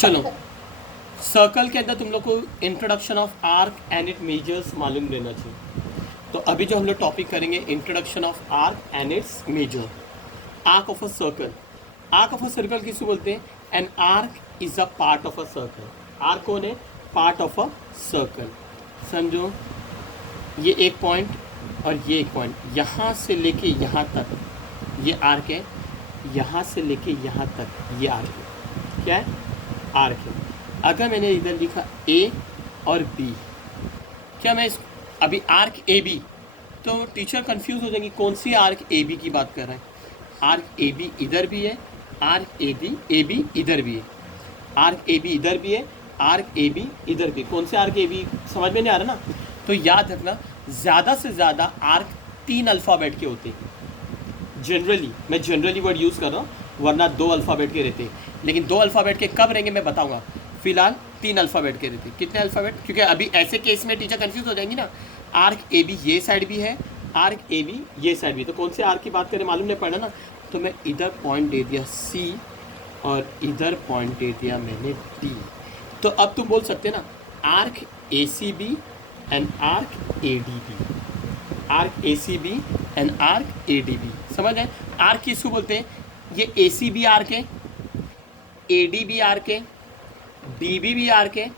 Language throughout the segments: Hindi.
चलो, सर्कल के अंदर तुम लोग को introduction of arc and it measures मालूम रहना चाहिए। तो अभी जो हम लोग टॉपिक करेंगे, introduction of arc and its measure. Arc of a circle, arc of a circle किसको बोलते हैं? An arc is a part of a circle. Arc कौन है? Part of a circle. समझो, ये एक पॉइंट और ये एक पॉइंट, यहाँ से लेके यहाँ तक ये आर्क है, यहाँ से लेके यहाँ तक ये आर्क है। क्या है? आर्क है। अगर मैंने इधर लिखा ए और बी, क्या मैं अभी आर्क ए बी, तो टीचर कंफ्यूज हो जाएंगी कौन सी आर्क ए बी की बात कर रहे हैं। आर्क ए बी इधर भी है, आर्क ए बी इधर भी है, आर्क ए बी इधर भी है, आर्क ए बी इधर भी। कौन से आर्क ए बी समझ में नहीं आ रहा ना? तो याद रखना, ज़्यादा से ज़्यादा आर्क 3 अल्फ़ाबेट के होते हैं जनरली। मैं जनरली वर्ड यूज़ कर रहा हूँ, वरना 2 अल्फ़ाबेट के रहते हैं। लेकिन 2 अल्फ़ाबेट के कब रहेंगे मैं बताऊँगा। फिलहाल 3 अल्फ़ाबेट के रहते हैं। कितने अल्फ़ाबेट? क्योंकि अभी ऐसे केस में टीचर कंफ्यूज हो जाएंगी ना। आर्क ए बी ये साइड भी है, आर्क ए बी ये साइड भी, तो कौन से आर्क की बात करें मालूम नहीं पड़ा ना। तो मैं इधर पॉइंट दे दिया सी और इधर पॉइंट दे दिया मैंने डी। तो अब तुम बोल सकते ना, arc A C B and arc A D B, arc A C B and arc A D B. समझ आए? आर्क किसको बोलते हैं? ये ए सी बी आर्क है, ए डी बी आर्क है, डी बी भी आर्क है,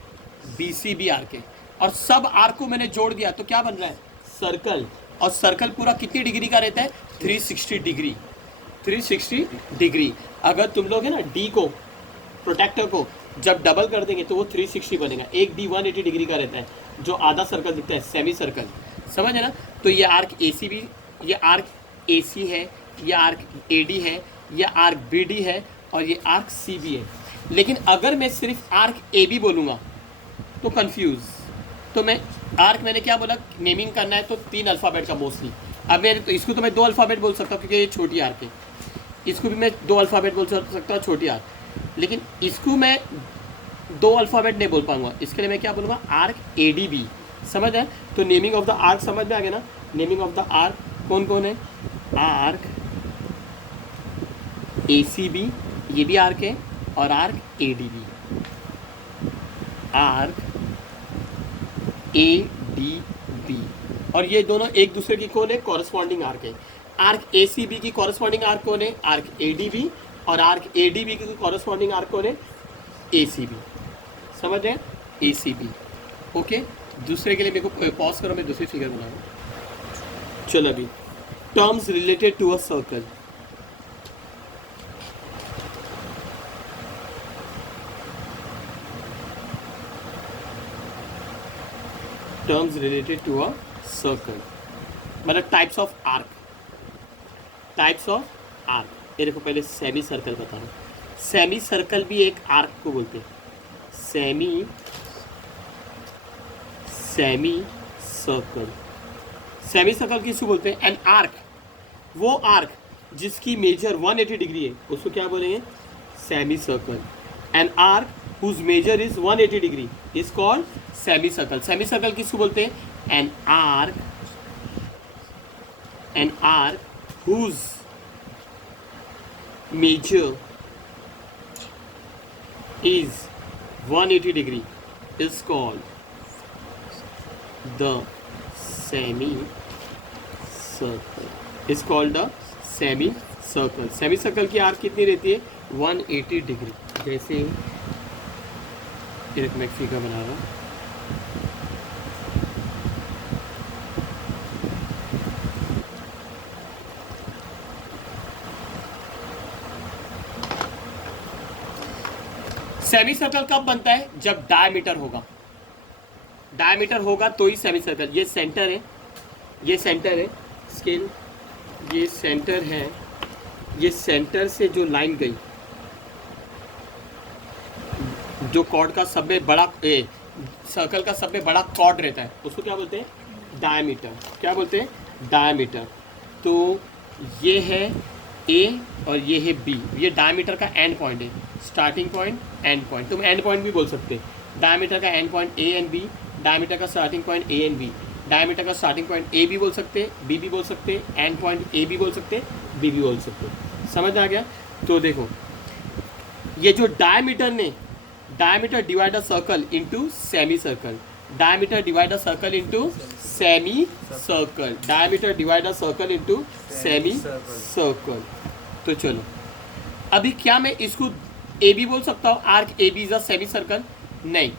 बी सी भी आर्क है, और सब आर्क को मैंने जोड़ दिया तो क्या बन रहा है? सर्कल। और सर्कल पूरा कितनी डिग्री का रहता है? 360 डिग्री। 360 डिग्री। अगर तुम लोग है ना डी को, प्रोटेक्टर को जब डबल कर देंगे तो वो 360 बनेगा। एक डी 180 डिग्री का रहता है, जो आधा सर्कल दिखता है, सेमी सर्कल। समझ है ना? तो ये आर्क ए सी बी, ये आर्क ए सी है, ये आर्क ए डी है, ये आर्क बी डी है, और ये आर्क सी बी है। लेकिन अगर मैं सिर्फ आर्क ए बी बोलूँगा तो कंफ्यूज। तो मैं आर्क, मैंने क्या बोला, नेमिंग करना है तो 3 अल्फ़ाबेट का मोस्टली। अब मेरे तो इसको तो मैं 2 अल्फ़ाबेट बोल सकता हूँ क्योंकि ये छोटी आर्क है। इसको भी मैं 2 अल्फ़ाबेट बोल सकता हूँ, छोटी आर्क। लेकिन इसको मैं 2 अल्फ़ाबेट नहीं बोल पाऊँगा। इसके लिए मैं क्या बोलूँगा? Arc A D B. समझ आए? तो नेमिंग ऑफ द आर्क समझ में आ गया ना? नेमिंग ऑफ द आर्क कौन कौन है? आर्क ए सी बी, ये भी आर्क है, और arc A D B, arc A D B. और ये दोनों एक दूसरे की कौन है? कॉरस्पॉन्डिंग आर्क है। आर्क ए सी बी की कॉरस्पॉन्डिंग आर्क कौन है? Arc A D B. और आर्क ए डी बी की कॉरस्पॉन्डिंग आर्क कौन है? A C B. समझ रहे हैं? ए सी बी। ओके, दूसरे के लिए मेरे को पॉज करो, मैं दूसरी फिगर बनाऊँ। चलो, अभी terms related to a circle. Terms related to a circle मतलब types of arc. Types of arc, ये देखो, पहले सेमी सर्कल बता रहा हूँ। सेमी सर्कल भी एक आर्क को बोलते हैं। सेमी सर्कल, सेमी सर्कल किसको बोलते हैं? एन आर्क, वो आर्क जिसकी मेजर 180 डिग्री है उसको क्या बोलेंगे? Semi circle. An arc whose measure is 180 degree is called semicircle. Semicircle किसको बोलते हैं? An arc whose measure is 180 degree is called the semicircle. Is called the semicircle. Semicircle की आर्क कितनी रहती है? 180 डिग्री। जैसे एक मैं फिगर बना रहा हूँ। सेमी सर्कल कब बनता है? जब डायमीटर होगा। डायमीटर होगा तो ही सेमी सर्कल। ये सेंटर है, ये सेंटर है स्केल, ये सेंटर है, ये सेंटर से जो लाइन गई, जो कॉर्ड का सब में बड़ा सर्कल का सब में बड़ा कॉर्ड रहता है उसको क्या बोलते हैं? डायमीटर। क्या बोलते हैं? डायमीटर। तो ये है ए और ये है बी, ये डायमीटर का एंड पॉइंट है, स्टार्टिंग पॉइंट, एंड पॉइंट। तुम एंड पॉइंट भी बोल सकते हैं। डायमीटर का end point A and B, diameter का starting point A and B, diameter का स्टार्टिंग पॉइंट ए भी बोल सकते हैं, बी भी बोल सकते हैं, एंड पॉइंट ए भी बोल सकते हैं, बी भी बोल सकते हैं। समझ आ गया? तो देखो, ये जो डायमीटर ने Diameter divide a circle into semicircle. Diameter divide a circle into semicircle. Diameter divide a circle into semicircle. तो चलो अभी क्या मैं इसको ए बी बोल सकता हूँ? Arc A B is a semi circle? नहीं,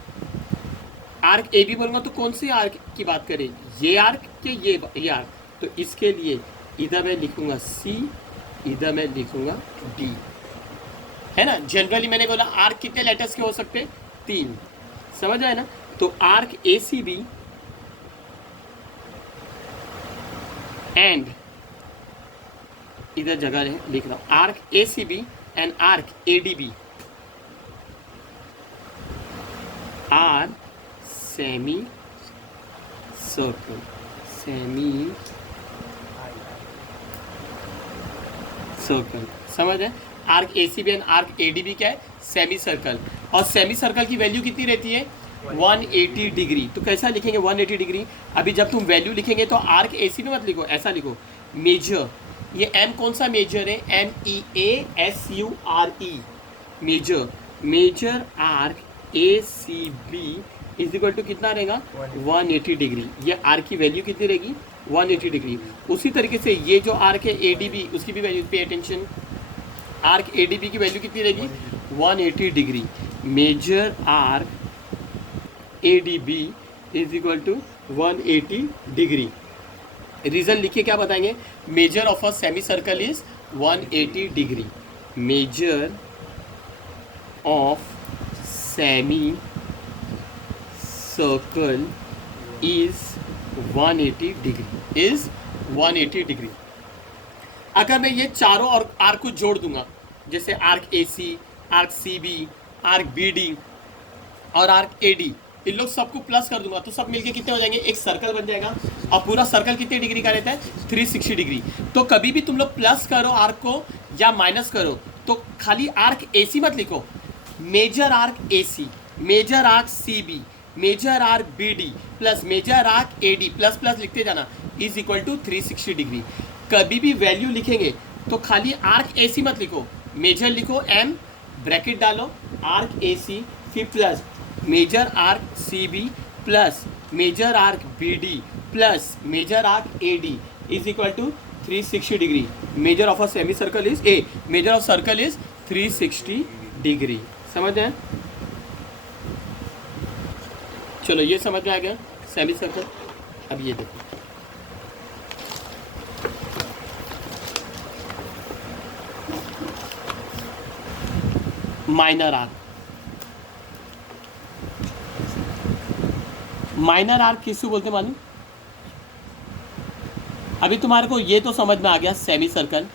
आर्क ए बी बोलूँगा तो कौन सी आर्क की बात करें? ये आर्क के ये आर्क? तो इसके लिए इधर मैं लिखूंगा सी, इधर मैं लिखूंगा डी, है ना। जनरली मैंने बोला आर्क कितने लेटर्स के हो सकते हैं? 3, समझ आए ना। तो arc A C B and इधर जगह लिख रहा हूँ, arc A C B and arc A D B are semi circle, semi circle, समझ है। Arc A C B and arc A D B क्या है? Semi circle. और सेमी सर्कल की वैल्यू कितनी रहती है? 180 डिग्री। तो कैसा लिखेंगे 180 डिग्री? अभी जब तुम वैल्यू लिखेंगे तो आर्क ए सी बी मत लिखो, ऐसा लिखो मेजर। ये एम कौन सा मेजर है? MEASURE, measure. Measure arc A C B is equal to कितना रहेगा? 180 डिग्री। ये आर्क की वैल्यू कितनी रहेगी? 180 डिग्री। उसी तरीके से ये जो आर्क है ए डी बी, उसकी भी वैल्यू पे attention. Arc A D B की वैल्यू कितनी रहेगी? 180 degree. Measure arc A D B is equal to 180 degree. Reason लिखिए, क्या बताएंगे? Measure of a semi circle is 180 degree. Measure of semi circle is 180 degree, is 180 degree. अगर मैं ये चारों और आर्क को जोड़ दूंगा, जैसे arc A C, arc C B, arc B D और आर्क ए डी, इन लोग सबको प्लस कर दूंगा तो सब मिलके कितने हो जाएंगे? एक सर्कल बन जाएगा। और पूरा सर्कल कितने डिग्री का रहता है? 360 डिग्री। तो कभी भी तुम लोग प्लस करो आर्क को या माइनस करो तो खाली आर्क ए सी मत लिखो, measure arc A C, measure arc C B, measure arc B D plus measure arc A D plus plus लिखते जाना, इज इक्वल टू 360 डिग्री। कभी भी वैल्यू लिखेंगे तो खाली आर्क ए सी मत लिखो, मेजर लिखो, एम ब्रैकेट डालो, आर्क ए सी, फिर plus measure arc C B plus measure arc B D plus measure arc A D is equal to 360 degree. Measure of a semi circle is measure of circle is 360 degree. समझ आए? चलो ये समझ में आ गया सेमी सर्कल। अब ये देखो, माइनर आर्क। माइनर आर्क किसको बोलते हैं मालूम? अभी तुम्हारे को ये तो समझ में आ गया सेमी सर्कल।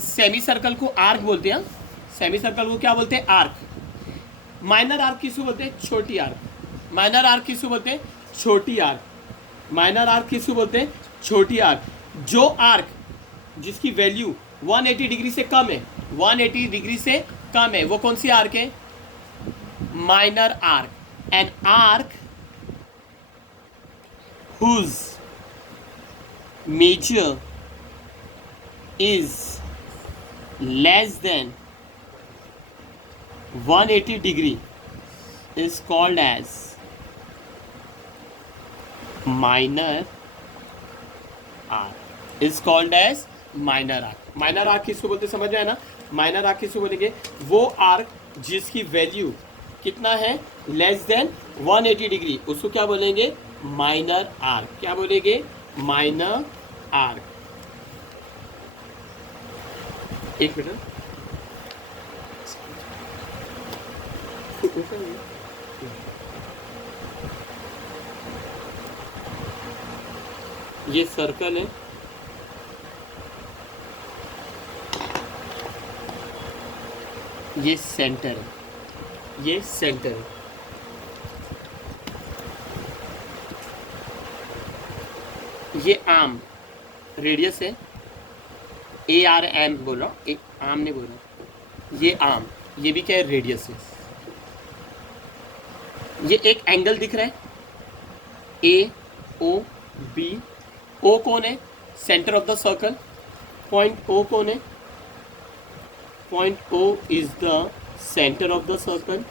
सेमी सर्कल को आर्क बोलते हैं, सेमी सर्कल को क्या बोलते हैं? आर्क। माइनर आर्क किसको बोलते हैं? छोटी आर्क। माइनर आर्क किसको बोलते हैं? छोटी आर्क। माइनर आर्क किसको बोलते हैं? छोटी आर्क। जो आर्क जिसकी वैल्यू 180 डिग्री से कम है, 180 डिग्री से कम है, वो कौन सी आर्क है? Minor arc. An arc whose measure is less than 180 degree is called as minor arc, is called as minor arc. minor arc किसको बोलते समझ रहे हैं ना? minor arc किसको बोलेंगे? वो आर्क जिसकी वैल्यू कितना है? लेस देन 180 डिग्री, उसको क्या बोलेंगे? Minor arc. क्या बोलेंगे? Minor arc. एक मिनट, ये सर्कल है, ये सेंटर है, ये सेंटर है। ये आर्म रेडियस है, ARM बोल रहा हूँ, एक आर्म नहीं बोल रहा, ये आर्म, ये भी क्या है? रेडियस है। ये एक एंगल दिख रहा है AOB। O कौन है? Centre of the circle. Point O कौन है? Point O is the centre of the circle,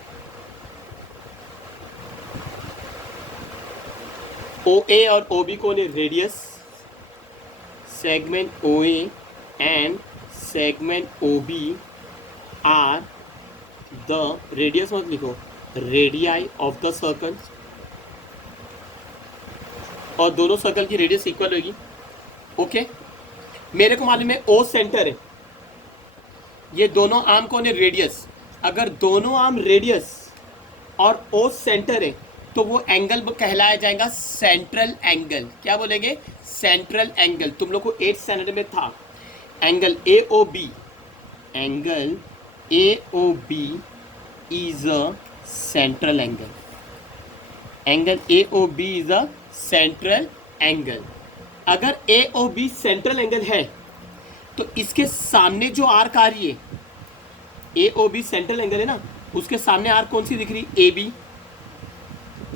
O A और ओ बी कौन है, radius, segment O A and segment O B are the, radius मत लिखो, रेडियाई ऑफ द सर्कल, और दोनों सर्कल की रेडियस इक्वल होगी। ओके, मेरे को मालूम है ओ सेंटर है, ये दोनों आर्म कौन है, रेडियस। अगर दोनों आर्म रेडियस और ओ सेंटर है तो वो एंगल कहलाया जाएगा सेंट्रल एंगल। क्या बोलेंगे, सेंट्रल एंगल। तुम लोग को 8th स्टैंडर्ड में था, angle A O B, angle A O B is a central angle, angle A O B is a central angle. अगर A O B central angle है तो इसके सामने जो आर्क आ रही है, A O B central angle है ना, उसके सामने आर्क कौन सी दिख रही, ए बी।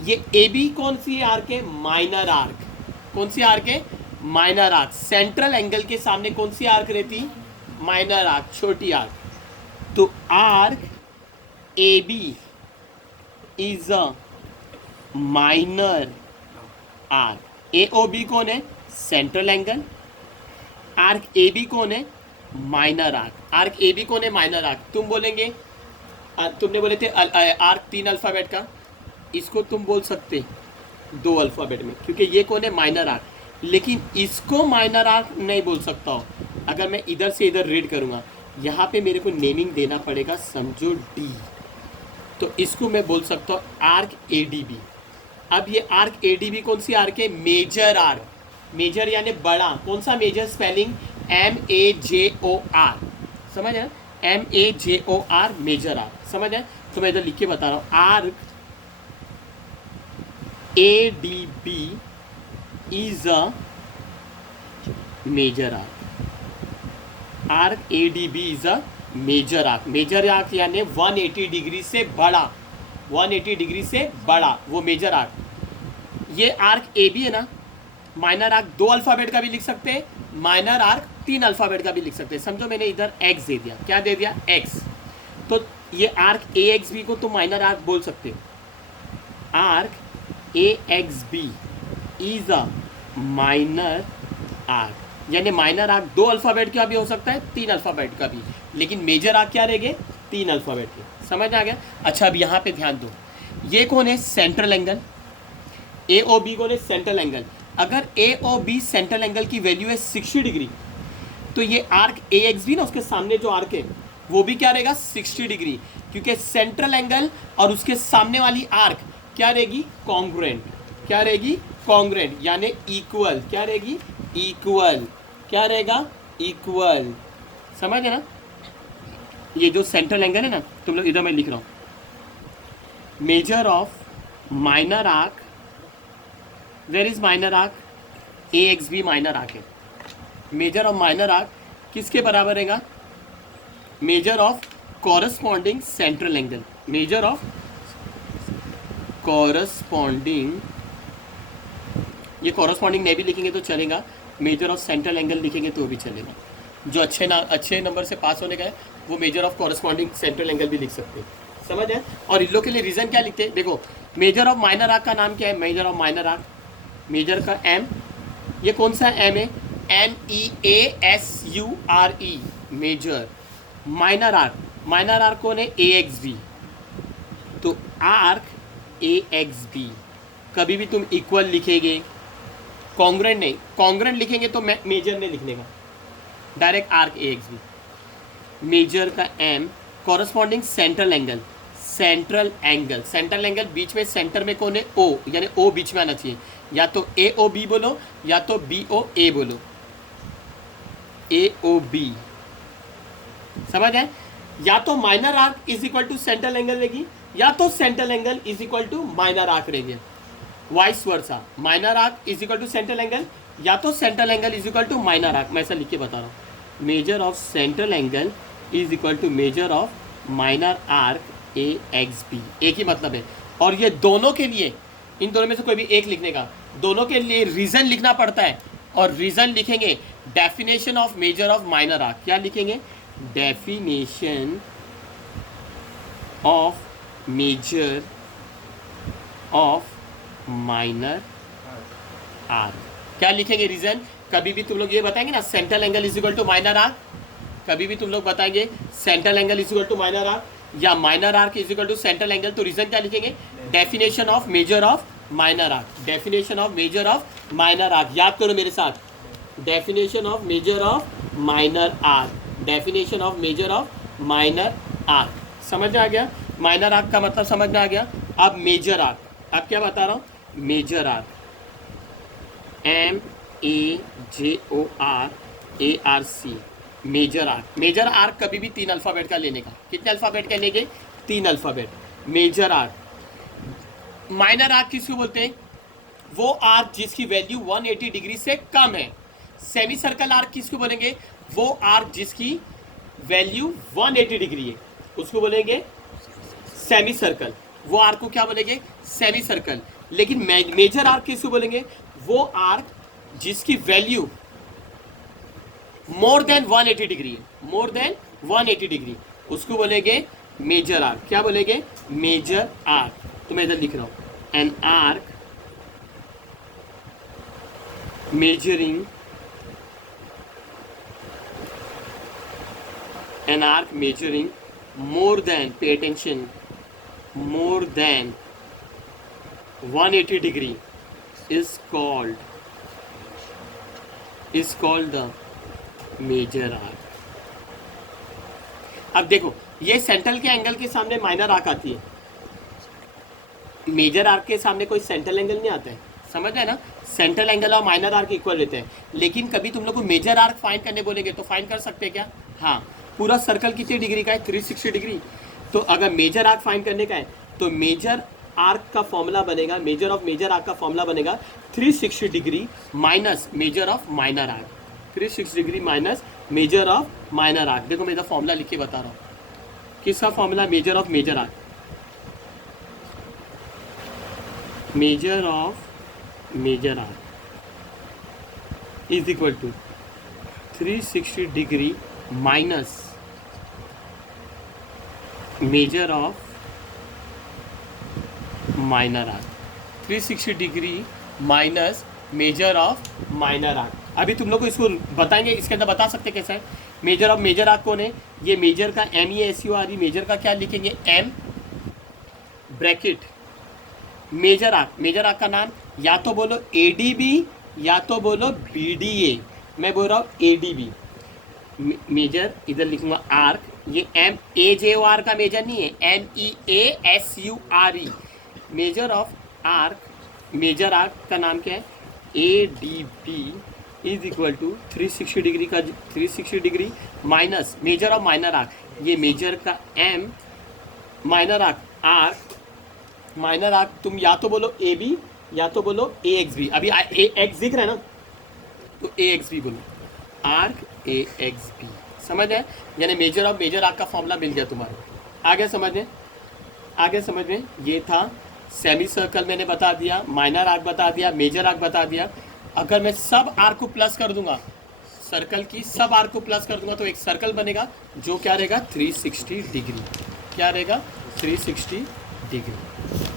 ये ए बी कौन सी आर्क है, माइनर आर्क। कौन सी आर्क है, माइनर आर्क। सेंट्रल एंगल के सामने कौन सी आर्क रहती, माइनर आर्क, छोटी आर्क। तो arc A B is a minor arc. A O B कौन है, central angle. Arc A B कौन है, minor arc. Arc A B कौन है, माइनर आर्क। तुम बोलेंगे, तुमने बोले थे आर्क 3 अल्फाबेट का, इसको तुम बोल सकते 2 अल्फाबेट में, क्योंकि ये कौन है, माइनर आर्क। लेकिन इसको माइनर आर्क नहीं बोल सकता हो। अगर मैं इधर से इधर रीड करूँगा, यहाँ पे मेरे को नेमिंग देना पड़ेगा, समझो डी, तो इसको मैं बोल सकता हूँ आर्क ए डी बी। अब ये आर्क ए डी बी कौन सी आर्क है, मेजर आर्क। मेजर यानी बड़ा। कौन सा मेजर, स्पेलिंग MAJOR, समझ है, MAJOR, मेजर आर्क, समझ है। तो मैं इधर लिख के बता रहा हूँ, arc A D B is a major arc. Arc A D B is a major arc. Major arc यानी 180 डिग्री से बड़ा, 180 डिग्री से बड़ा, वो मेजर आर्क। ये आर्क ए बी है ना, माइनर आर्क 2 अल्फाबेट का भी लिख सकते हैं, माइनर आर्क 3 अल्फाबेट का भी लिख सकते हैं। समझो मैंने इधर एक्स दे दिया, क्या दे दिया, एक्स। तो ये आर्क ए एक्स बी को तो माइनर आर्क बोल सकते हो। Arc A X B is a minor arc, यानी माइनर आर्क 2 अल्फाबेट का भी हो सकता है, 3 अल्फाबेट का भी, लेकिन मेजर आर्क क्या रहेंगे, 3 अल्फाबेट के। समझ आ गया। अच्छा, अब यहाँ पे ध्यान दो, ये कौन है, central angle. A O B कौन है, सेंट्रल एंगल। अगर A O B central angle की वैल्यू है 60 डिग्री, तो ये आर्क ए एक्स बी ना, उसके सामने जो आर्क है वो भी क्या रहेगा, 60 डिग्री, क्योंकि सेंट्रल एंगल और उसके सामने वाली आर्क क्या रहेगी, कॉन्ग्रुएंट। क्या रहेगी, कॉन्ग्रुएंट, यानी इक्वल। क्या रहेगी, इक्वल। क्या रहेगा, इक्वल। समझ है ना। ये जो सेंट्रल एंगल है ना, तुम लोग इधर मैं लिख रहा हूँ, major of minor arc, where is minor arc, A X B minor arc है। मेजर ऑफ माइनर आर्क किसके बराबर रहेगा, measure of corresponding central angle. Measure of corresponding, ये कॉरस्पॉन्डिंग नहीं भी लिखेंगे तो चलेगा, मेजर ऑफ सेंट्रल एंगल लिखेंगे तो भी चलेगा। जो अच्छे नंबर से पास होने का है वो major of corresponding central angle भी लिख सकते हैं। समझ है। और इन लोग के लिए रीजन क्या लिखते हैं, देखो मेजर ऑफ माइनर आर्क का नाम क्या है, measure of minor arc, measure का एम, ये कौन सा एम है, MEASURE, measure. Minor arc, minor arc कौन है, AXB। तो आर्क AXB कभी भी तुम इक्वल लिखेंगे, कॉन्ग्रुएंट नहीं, कॉन्ग्रुएंट लिखेंगे तो मेजर नहीं लिखने का, डायरेक्ट आर्क AXB। मेजर का M, corresponding central angle, central angle, central angle बीच में, सेंटर में कौन है, O, यानी O बीच में आना चाहिए, या तो AOB बोलो या तो BOA बोलो, AOB। समझ है। या तो minor arc is equal to central angle रहेगी, या तो central angle is equal to minor arc रहेगी, vice versa. Minor arc is equal to central angle, या तो central angle is equal to minor arc. मैं ऐसा लिख के बता रहा हूँ, major of central angle is equal to major of minor arc AXB। एक ही मतलब है। और ये दोनों के लिए, इन दोनों में से कोई भी एक लिखने का, दोनों के लिए रीजन लिखना पड़ता है। और रीजन लिखेंगे, definition of major of minor arc. क्या लिखेंगे, definition of major of minor arc. क्या लिखेंगे रीजन? कभी भी तुम लोग ये बताएंगे ना central angle is equal to minor arc, कभी भी तुम लोग बताएंगे central angle is equal to minor arc या minor arc is equal to central angle, तो रीजन क्या लिखेंगे? Definition of major of minor arc, definition of major of minor arc. याद करो मेरे साथ, definition of major of minor arc, definition of major of minor arc. समझ में आ गया? माइनर आर्क का मतलब समझ में आ गया। अब मेजर आर्क, अब क्या बता रहा हूँ? Major arc, MEJORARC, major arc. Major arc कभी भी 3 अल्फ़ाबेट का लेने का। कितने अल्फ़ाबेट का लेंगे? 3 alphabet. Major arc. Minor arc किसको बोलते हैं? वो आर्क जिसकी वैल्यू 180 डिग्री से कम है। सेमी सर्कल आर्क किसको बोलेंगे? वो आर्क जिसकी वैल्यू 180 डिग्री है, उसको बोलेंगे सेमी सर्कल। वो आर्क को क्या बोलेंगे? Semi circle. लेकिन मेजर आर्क किसको बोलेंगे? वो आर्क जिसकी वैल्यू मोर देन 180 डिग्री है, मोर देन 180 डिग्री, उसको बोलेंगे मेजर आर्क। क्या बोलेंगे? Major arc. तो मैं इधर लिख रहा हूं, an arc measuring, an arc measuring more than, pay attention, more than 180 degree is called the major arc। अब देखो, ये सेंट्रल के एंगल के सामने माइनर आर्क आती है, मेजर आर्क के सामने कोई सेंट्रल एंगल नहीं आता है। समझ है ना? सेंट्रल एंगल और माइनर आर्क इक्वल रहते हैं। लेकिन कभी तुम लोग को मेजर आर्क फाइंड करने बोलेंगे तो फाइंड कर सकते हैं क्या? हाँ। पूरा सर्कल कितनी डिग्री का है? 360 डिग्री। तो अगर मेजर आर्क फाइंड करने का है तो मेजर आर्क का फॉर्मूला बनेगा, मेजर ऑफ मेजर आर्क का फॉर्मूला बनेगा 360 degree minus measure of minor arc, 360 degree minus measure of minor arc. देखो मैं इधर फॉर्मूला लिख के बता रहा हूँ। किसका formula? Measure of major arc, measure of major arc is equal to 360 degree minus measure of minor arc, 360 degree minus measure of minor arc. अभी तुम लोग को इसको बताएंगे, इसके अंदर बता सकते कैसा है। मेजर ऑफ मेजर आर्क कौन है? ये मेजर का MESURE, मेजर का क्या लिखेंगे? M bracket major arc. Major arc का नाम या तो बोलो ADB या तो बोलो BDA। मैं बोल रहा हूँ ADB मेजर, इधर लिखूंगा आर्क। ये MEJOR का मेजर नहीं है, MEASURE measure of arc. Major arc का नाम क्या है? ADB is equal to 360 degree का 360 degree minus measure of minor arc. ये मेजर का M, minor arc arc, minor arc तुम या तो बोलो AB या तो बोलो AXB। अभी AX दिख रहा है ना, तो AXB बोलो, आर्क AXB। समझ है? यानी मेजर ऑफ मेजर आर्क का फॉर्मूला मिल गया तुम्हारे। आगे समझ में? आगे समझ में? ये था सेमी सर्कल मैंने बता दिया, माइनर आर्क बता दिया, मेजर आर्क बता दिया। अगर मैं सब आर्क को प्लस कर दूंगा, सर्कल की सब आर्क को प्लस कर दूंगा तो एक सर्कल बनेगा जो क्या रहेगा? 360 डिग्री। क्या रहेगा? 360 डिग्री।